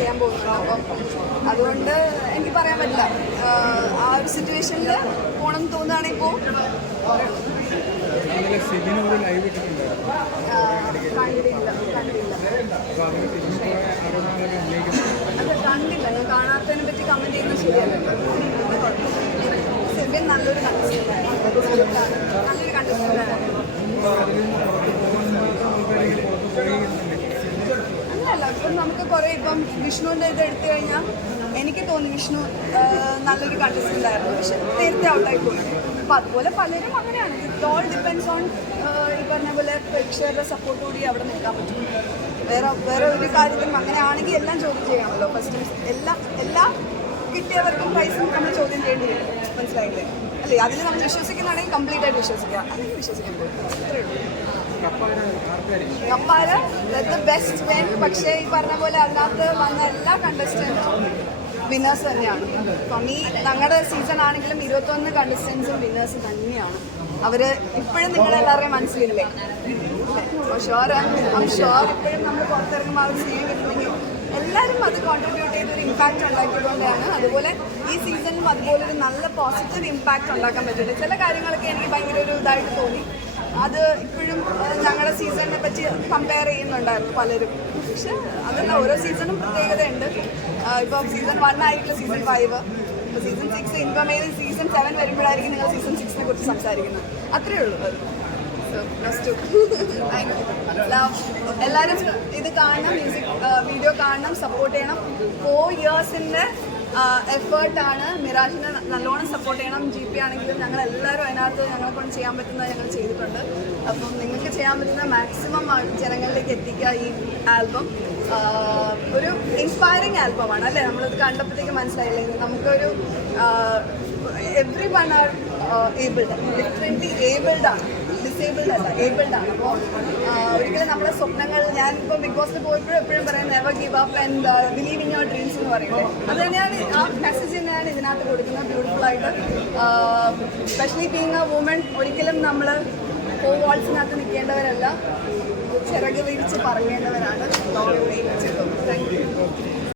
ചെയ്യാൻ പോകുന്നുണ്ട്. അപ്പം അതുകൊണ്ട് എനിക്ക് പറയാൻ പറ്റില്ല. ആ ഒരു സിറ്റുവേഷനിൽ പോകണം തോന്നുകയാണെങ്കിൽ ഇപ്പോൾ കണ്ടില്ല. ഞാൻ കാണാത്തതിനെ പറ്റി കമന്റ് ചെയ്യുന്നത് ശരിയല്ലല്ലോ. സെബിൻ നല്ലൊരു കണ്ടസ്റ്റൻ്റാണ്. നല്ലൊരു കണ്ടസ്റ്റൻ്റാണ്. അങ്ങനെയല്ല, ഇപ്പം നമുക്ക് കുറേ ഇപ്പം വിഷ്ണുവിൻ്റെ ഇത് എടുത്തു കഴിഞ്ഞാൽ എനിക്ക് തോന്നി വിഷ്ണു നല്ലൊരു കണ്ടസ്റ്റൻ്റ് ആയിരുന്നു. പക്ഷെ നേരത്തെ ഔട്ടായി പോയി. അപ്പം അതുപോലെ പലരും അങ്ങനെയാണ്. ഇറ്റ് ഓൾ ഡിപ്പെൻഡ്സ് ഓൺ ഈ പറഞ്ഞ പോലെ പ്രേക്ഷകരുടെ സപ്പോർട്ട് കൂടി അവിടെ നിൽക്കാൻ പറ്റും. വേറെ ഒരു കാര്യത്തിലും അങ്ങനെയാണെങ്കിൽ എല്ലാം ചോദ്യം ചെയ്യാമല്ലോ. ഫസ്റ്റ് എല്ലാ കിട്ടിയവർക്കും പ്രൈസും നമ്മൾ ചോദ്യം ചെയ്യേണ്ടി വരും. മനസ്സിലായില്ലേ? അല്ലേ? അതിൽ നമ്മൾ വിശ്വസിക്കുന്നതാണെങ്കിൽ കംപ്ലീറ്റ് ആയിട്ട് വിശ്വസിക്കുക. അല്ലെങ്കിൽ വിശ്വസിക്കാൻ പോകും. അത്രയേ ഉള്ളൂ. കപ്പാര ബെസ്റ്റ് വെൻ. പക്ഷേ ഈ പറഞ്ഞ പോലെ അതിനകത്ത് വന്ന എല്ലാ കണ്ടസ്റ്റൻസും വിന്നേഴ്സ് തന്നെയാണ്. അപ്പം ഈ ഞങ്ങളുടെ സീസൺ ആണെങ്കിലും 21 കണ്ടസ്റ്റൻസും വിന്നേഴ്സ് തന്നെയാണ്. അവർ ഇപ്പോഴും നിങ്ങളെല്ലാവരുടെയും മനസ്സിലില്ലേ? ഷുവർ ഇപ്പോഴും നമ്മൾ പുറത്തിറങ്ങുമ്പോൾ അവർ സ്നേഹം കിട്ടുമെങ്കിൽ എല്ലാവരും അത് കോൺട്രിബ്യൂട്ട് ചെയ്തൊരു ഇമ്പാക്റ്റ് ഉണ്ടാക്കിയതുകൊണ്ടാണ്. അതുപോലെ ഈ സീസണിലും അതുപോലൊരു നല്ല പോസിറ്റീവ് ഇമ്പാക്റ്റ് ഉണ്ടാക്കാൻ പറ്റുന്നുണ്ട്. ചില കാര്യങ്ങളൊക്കെ എനിക്ക് ഭയങ്കര ഒരു ഇതായിട്ട് തോന്നി. അത് ഇപ്പോഴും ഞങ്ങളുടെ സീസണിനെ പറ്റി കമ്പയർ ചെയ്യുന്നുണ്ടായിരുന്നു പലരും. പക്ഷെ അതല്ല, ഓരോ സീസണും പ്രത്യേകതയുണ്ട്. ഇപ്പം സീസൺ 1 ആയിട്ടുള്ള സീസൺ 5, ഇപ്പോൾ സീസൺ 6 ഇൻകമേത് സീസൺ 7 വരുമ്പോഴായിരിക്കും നിങ്ങൾ സീസൺ 6നെ കുറിച്ച് സംസാരിക്കുന്നത്. അത്രയേ ഉള്ളൂ. എല്ലാവരും ഇത് കാണണം, മ്യൂസിക് വീഡിയോ കാണണം, സപ്പോർട്ട് ചെയ്യണം. 4 ഇയേഴ്സിൻ്റെ എഫേർട്ടാണ്. മിറാജിനെ നല്ലോണം സപ്പോർട്ട് ചെയ്യണം. GP ആണെങ്കിലും ഞങ്ങളെല്ലാവരും അതിനകത്ത് ഞങ്ങളെ കൊണ്ട് ചെയ്യാൻ പറ്റുന്നത് ഞങ്ങൾ ചെയ്തിട്ടുണ്ട്. അപ്പം നിങ്ങൾക്ക് ചെയ്യാൻ പറ്റുന്ന മാക്സിമം ജനങ്ങളിലേക്ക് എത്തിക്കുക ഈ ആൽബം. ഒരു ഇൻസ്പയറിങ് ആൽബമാണ് അല്ലേ? നമ്മളിത് കണ്ടപ്പോഴത്തേക്ക് മനസ്സിലായില്ലേ? നമുക്കൊരു every one are abled, differently ഏബിൾഡാണ്, ഡിസേബിൾഡ് അല്ല, ഏബിൾഡാണ്. അപ്പോൾ ഒരിക്കലും നമ്മുടെ സ്വപ്നങ്ങൾ, ഞാനിപ്പോൾ ബിഗ് ബോസിൽ പോയപ്പോഴും എപ്പോഴും പറയാം never give up and believe in your dreams എന്ന് പറയുന്നത്. അത് തന്നെയാണ്, ആ മെസ്സേജ് തന്നെയാണ് ഇതിനകത്ത് കൊടുക്കുന്നത് ബ്യൂട്ടിഫുള്ളായിട്ട്. സ്പെഷ്യലി ബീങ് എ വുമൺ, ഒരിക്കലും നമ്മൾ 4 വാൾസിനകത്ത് നിൽക്കേണ്ടവരല്ല, ചിറക് വിരിച്ച് പറയേണ്ടവരാണ്. Thank you.